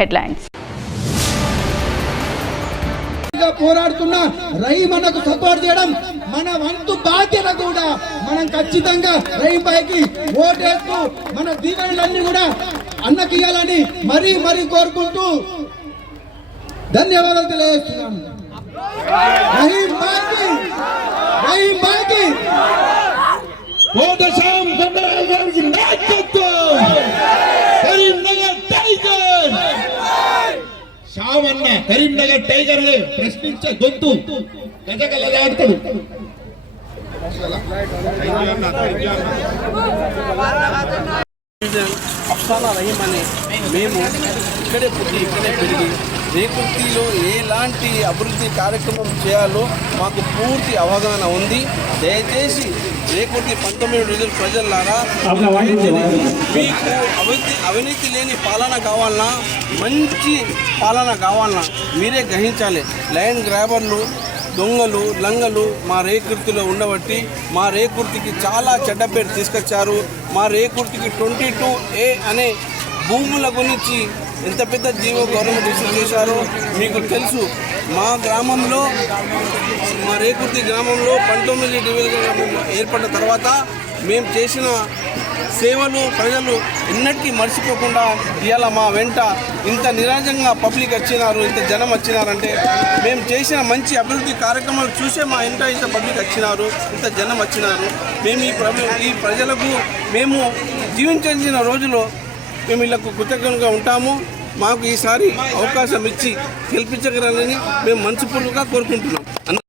Headlines పోరాడుతున్న రైమన్నకు support చేయడం మన వంతు బాధ్యత కూడా. మనం ఖచ్చితంగా రైపైకి ఓటేస్తూ మన దీవెనలన్నీ కూడా అన్నకి ఇవ్వాలని మరీ కోరుకుంటూ ధన్యవాదాలు తెలియజేస్తున్నాను. రహీం బాకి షామన్న కరీంనగర్ టైగర్ ప్రశ్నించే గొంతు గజగలదాడుతాడు. అఫ్సానా రహీం అని మేము ఇక్కడే పుట్టి ఇక్కడే పెరిగి రేకుర్తిలో ఎలాంటి అభివృద్ధి కార్యక్రమం చేయాలో మాకు పూర్తి అవగాహన ఉంది. దయచేసి రేకుర్తి 19 రోజుల ప్రజలారా మీకు అవినీతి లేని పాలన కావాలన్నా, మంచి పాలన కావాలన్నా మీరే గ్రహించాలి. లైన్ గ్రాబర్లు, దొంగలు, లంగలు మా రేకుర్తిలో ఉండబట్టి మా రేకుర్తికి చాలా చెడ్డ పేరు తీసుకొచ్చారు. మా రేకుర్తికి 22A అనే భూముల గురించి ఎంత పెద్ద జీవో గవర్నమెంట్ ఇష్యూ చేశారో మీకు తెలుసు. మా గ్రామంలో, మా రేకుర్తి గ్రామంలో 19 డివిజన్ ఏర్పడిన తర్వాత మేము చేసిన సేవలు ప్రజలు ఎన్నటికీ మర్చిపోకుండా ఇవాళ మా వెంట ఇంత నిరాజంగా పబ్లిక్ వచ్చినారు, ఇంత జనం వచ్చినారంటే మేము చేసిన మంచి అభివృద్ధి కార్యక్రమాలు చూసే మా ఇంత పబ్లిక్ వచ్చినారు, ఇంత జనం వచ్చినారు. మేము ఈ ప్రజలకు మేము జీవించిన రోజులో మేము వీళ్ళకు కృతజ్ఞతగా ఉంటాము. మాకు ఈసారి అవకాశం ఇచ్చి గెలిపించగలరని మేము మనస్ఫూర్తిగా కోరుకుంటున్నాం.